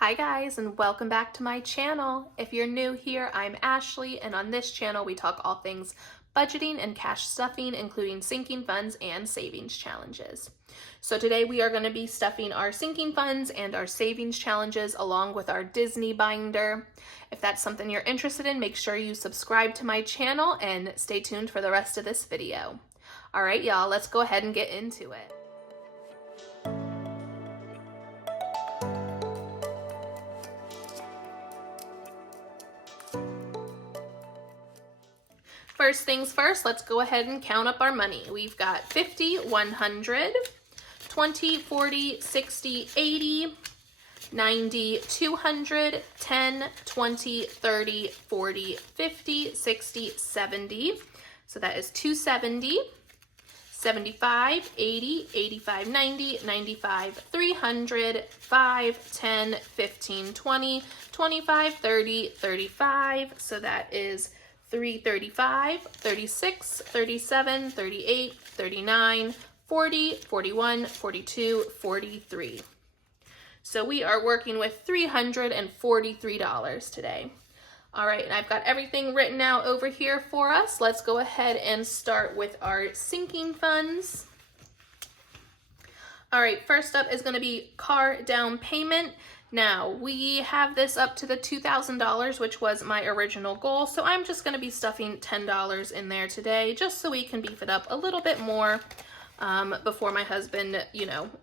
Hi guys, and welcome back to my channel. If you're new here, I'm Ashley, and on this channel we talk all things budgeting and cash stuffing, including sinking funds and savings challenges. So today we are going to be stuffing our sinking funds and our savings challenges along with our Disney binder. If that's something you're interested in, make sure you subscribe to my channel and stay tuned for the rest of this video. All right, y'all, let's go ahead and get into it. First things first, let's go ahead and count up our money. We've got 50, 100, 20, 40, 60, 80, 90, 200, 10, 20, 30, 40, 50, 60, 70. So that is 270, 75, 80, 85, 90, 95, 300, 5, 10, 15, 20, 25, 30, 35. So that is 335, 36, 37, 38, 39, 40, 41, 42, 43. So we are working with $343 today. All right, and I've got everything written out over here for us. Let's go ahead and start with our sinking funds. All right, first up is going to be car down payment. Now, we have this up to the $2,000, which was my original goal, so I'm just going to be stuffing $10 in there today, just so we can beef it up a little bit more before my husband,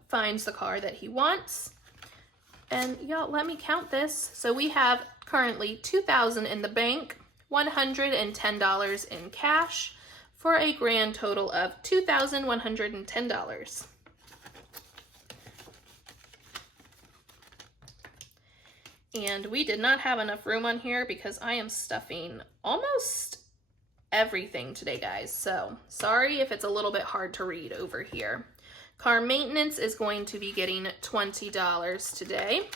finds the car that he wants. And y'all, let me count this. So we have currently $2,000 in the bank, $110 in cash, for a grand total of $2,110. And we did not have enough room on here because I am stuffing almost everything today, guys. So sorry if it's a little bit hard to read over here. Car maintenance is going to be getting $20 today.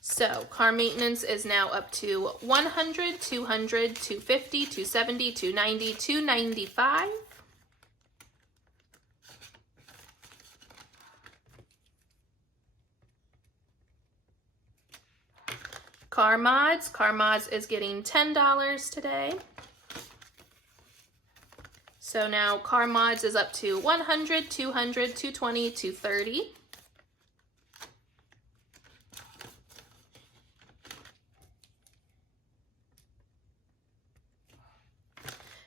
So car maintenance is now up to $100, $200, $250, $270, $290, $295. Car mods is getting $10 today. So now car mods is up to $100, $200, $220, $230.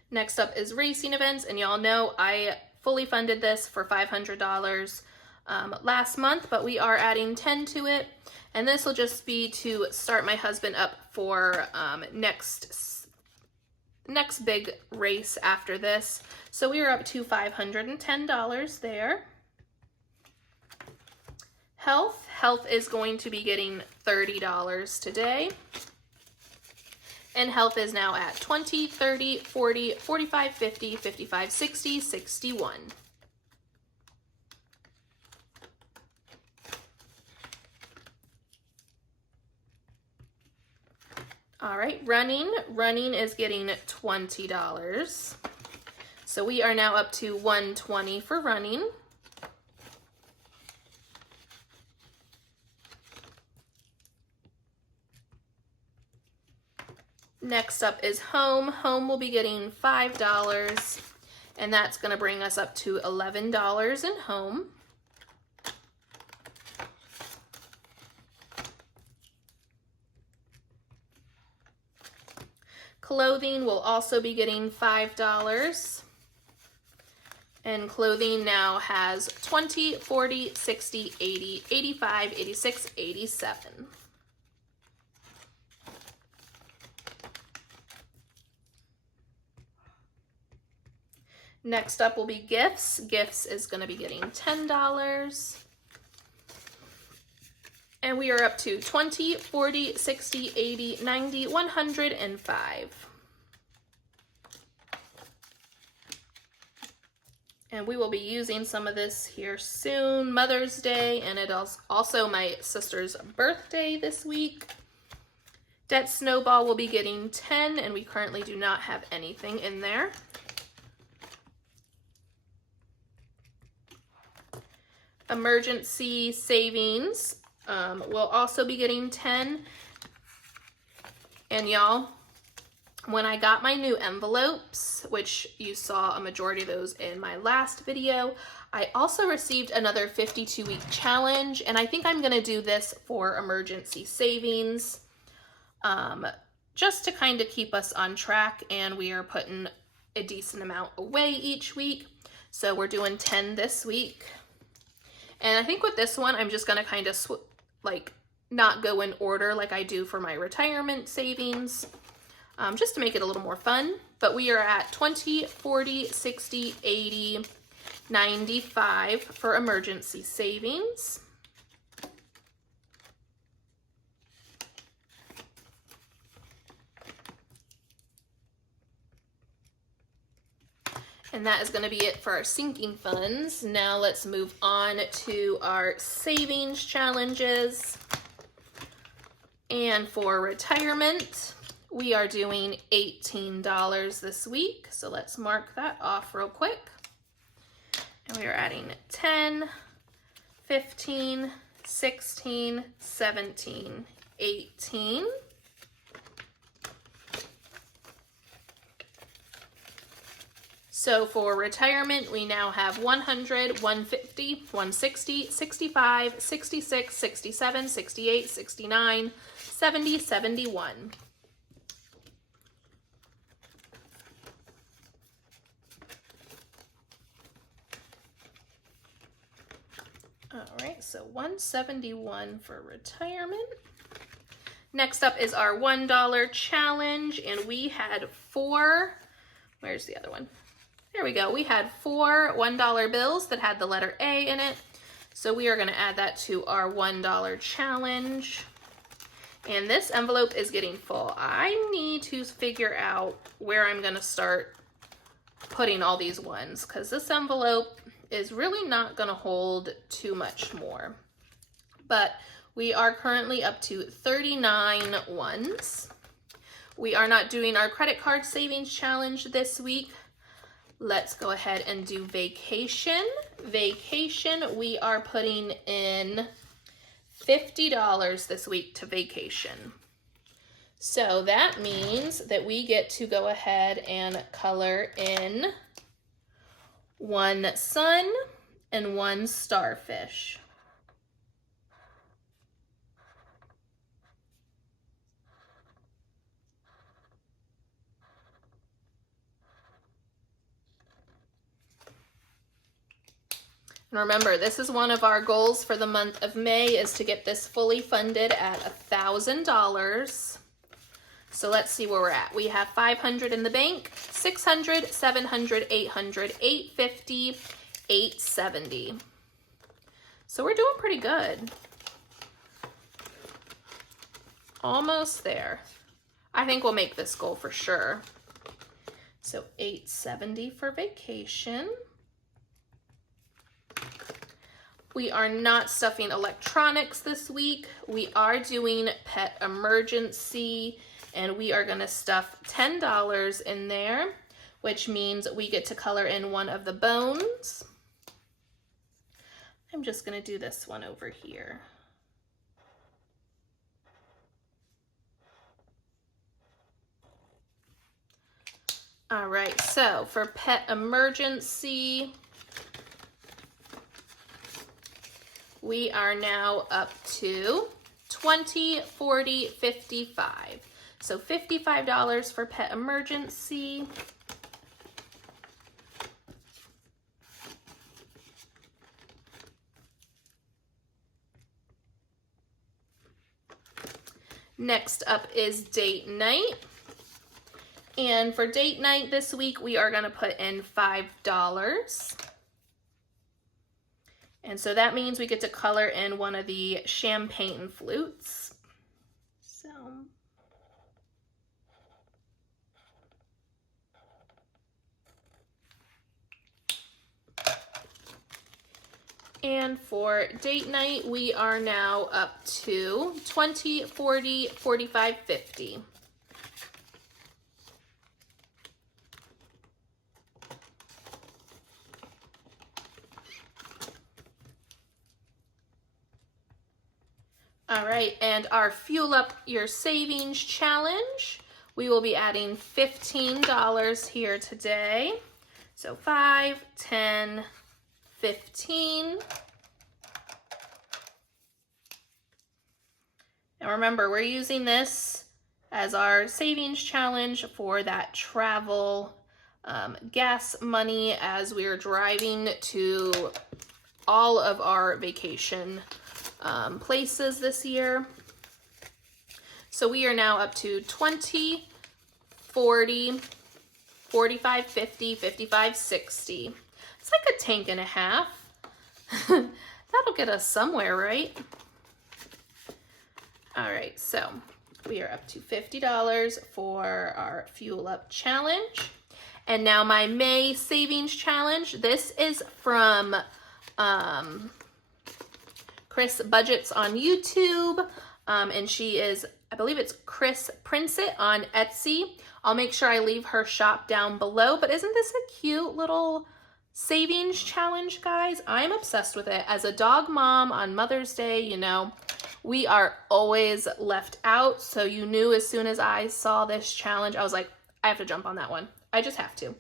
Next up is racing events, and y'all know I fully funded this for $500 last month, but we are adding 10 to it. And this will just be to start my husband up for next big race after this. So we are up to $510 there. Health is going to be getting $30 today. And health is now at 20, 30, 40, 45, 50, 55, 60, 61. All right, running is getting $20. So we are now up to $120 for running. Next up is home. Home will be getting $5, and that's going to bring us up to $11 in home. Clothing will also be getting $5. And clothing now has 20, 40, 60, 80, 85, 86, 87. Next up will be gifts. Gifts is going to be getting $10. And we are up to 20, 40, 60, 80, 90, 105. And we will be using some of this here soon. Mother's Day, and it is also my sister's birthday this week. Debt Snowball will be getting 10, and we currently do not have anything in there. Emergency savings will also be getting 10. And y'all, when I got my new envelopes, which you saw a majority of those in my last video, I also received another 52-week challenge, and I think I'm gonna do this for emergency savings, just to kind of keep us on track, and we are putting a decent amount away each week. So we're doing 10 this week. And I think with this one, I'm just gonna kind of like not go in order like I do for my retirement savings, just to make it a little more fun. But we are at 20, 40, 60, 80, 95 for emergency savings. And that is going to be it for our sinking funds. Now let's move on to our savings challenges. And for retirement, we are doing $18 this week. So let's mark that off real quick. And we are adding 10, 15, 16, 17, 18. So for retirement, we now have 100, 150, 160, 65, 66, 67, 68, 69, 70, 71. All right, so 171 for retirement. Next up is our $1 challenge, and we had 4, where's the other one? There we go. We had 4 $1 bills that had the letter A in it. So we are going to add that to our $1 challenge. And this envelope is getting full. I need to figure out where I'm going to start putting all these ones, because this envelope is really not going to hold too much more. But we are currently up to 39 ones. We are not doing our credit card savings challenge this week. Let's go ahead and do vacation. Vacation, we are putting in $50 this week to vacation. So that means that we get to go ahead and color in 1 sun and 1 starfish. And remember, this is one of our goals for the month of May, is to get this fully funded at $1,000. So let's see where we're at. We have 500 in the bank, 600, 700, 800, 850, 870. So we're doing pretty good. Almost there. I think we'll make this goal for sure. So 870 for vacation. We are not stuffing electronics this week. We are doing pet emergency, and we are going to stuff $10 in there, which means we get to color in one of the bones. I'm just going to do this one over here. All right, so for pet emergency, we are now up to 20, 40, 55. So $55 for pet emergency. Next up is date night. And for date night this week, we are going to put in $5. And so that means we get to color in one of the champagne flutes. So and for date night, we are now up to 20, 40, 45, 50. All right, and our Fuel Up Your Savings Challenge, we will be adding $15 here today. So 5, 10, 15. And remember, we're using this as our savings challenge for that travel gas money as we're driving to all of our vacation places this year. So we are now up to 20, 40, 45, 50, 55, 60. It's like a tank and a half. That'll get us somewhere, right? All right, so we are up to $50 for our Fuel Up challenge. And now my May savings challenge. This is from KrisBudgets on YouTube. And she is, I believe it's KrisPrintsIt on Etsy. I'll make sure I leave her shop down below. But isn't this a cute little savings challenge, guys? I'm obsessed with it. As a dog mom on Mother's Day, you know, we are always left out. So you knew as soon as I saw this challenge, I was like, I have to jump on that one. I just have to.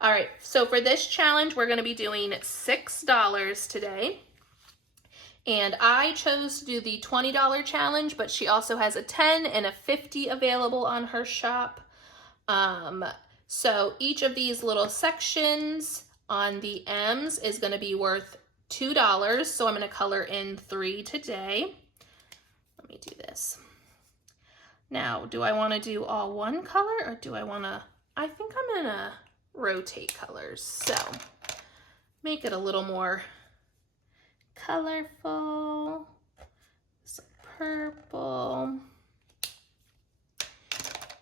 All right, so for this challenge, we're gonna be doing $6 today. And I chose to do the $20 challenge, but she also has a 10 and a 50 available on her shop. So each of these little sections on the M's is gonna be worth $2. So I'm gonna color in 3 today. Let me do this. Now, do I wanna do all one color or do I wanna, I think I'm gonna rotate colors. So make it a little more colorful. Some purple.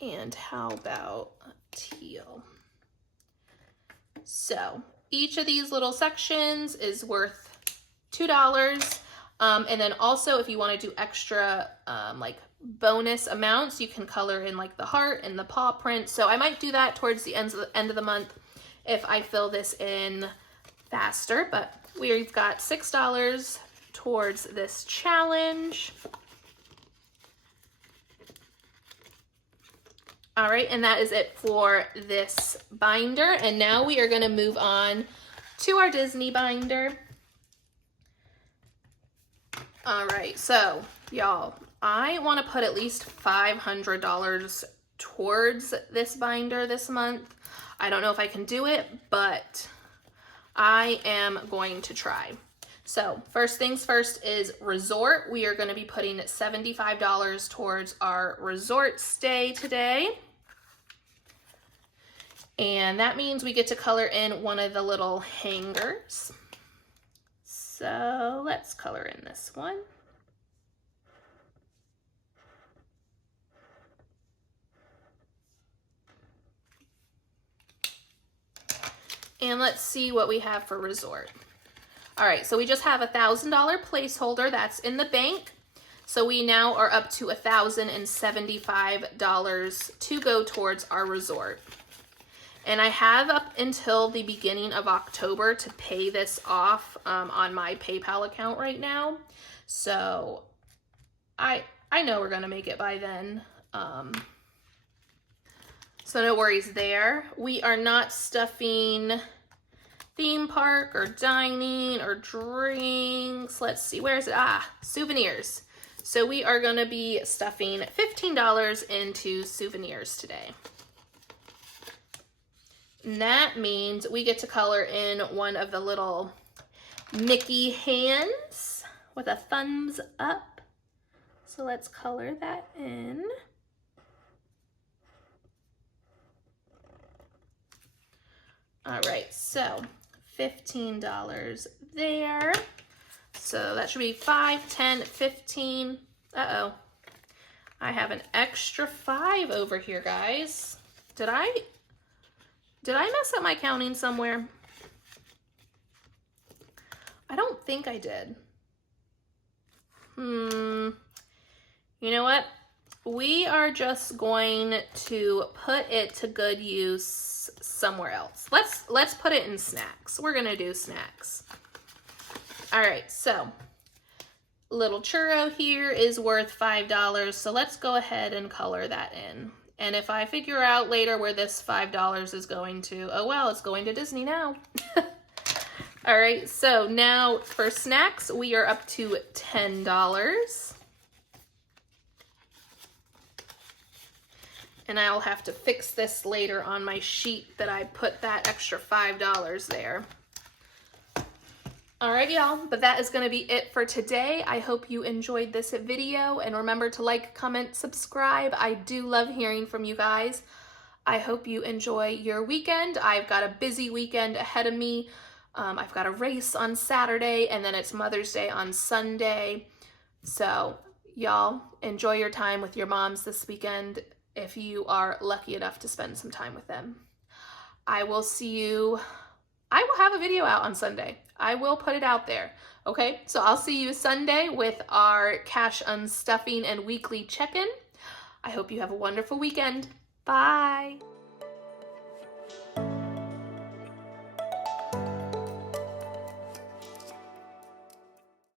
And how about a teal? So each of these little sections is worth $2. And then also if you want to do extra like bonus amounts, you can color in like the heart and the paw print. So I might do that towards the end of the month if I fill this in faster, but we've got $6 towards this challenge. All right, and that is it for this binder. And now we are gonna move on to our Disney binder. All right, so y'all, I wanna put at least $500 towards this binder this month. I don't know if I can do it, but I am going to try. So first things first is resort. We are gonna be putting $75 towards our resort stay today. And that means we get to color in one of the little hangers. So let's color in this one. And let's see what we have for resort. All right, so we just have a $1,000 placeholder that's in the bank. So we now are up to $1,075 to go towards our resort. And I have up until the beginning of October to pay this off on my PayPal account right now. So I know we're gonna make it by then. So no worries there. We are not stuffing theme park or dining or drinks. Let's see, where is it? Ah, souvenirs. So we are gonna be stuffing $15 into souvenirs today. And that means we get to color in one of the little Mickey hands with a thumbs up. So let's color that in. All right, so $15 there. So that should be 5, 10, 15. Uh-oh. I have an extra 5 over here, guys. Did I mess up my counting somewhere? I don't think I did. You know what? We are just going to put it to good use somewhere else. Let's put it in snacks. We're gonna do snacks. All right, so little churro here is worth $5, so let's go ahead and color that in. And if I figure out later where this $5 is going to, oh well, it's going to Disney now. All right, so now for snacks, we are up to $10. And I'll have to fix this later on my sheet that I put that extra $5 there. All right, y'all, but that is gonna be it for today. I hope you enjoyed this video, and remember to like, comment, subscribe. I do love hearing from you guys. I hope you enjoy your weekend. I've got a busy weekend ahead of me. I've got a race on Saturday, and then it's Mother's Day on Sunday. So y'all enjoy your time with your moms this weekend if you are lucky enough to spend some time with them. I will see you. I will have a video out on Sunday. I will put it out there. Okay, so I'll see you Sunday with our cash unstuffing and weekly check-in. I hope you have a wonderful weekend. Bye.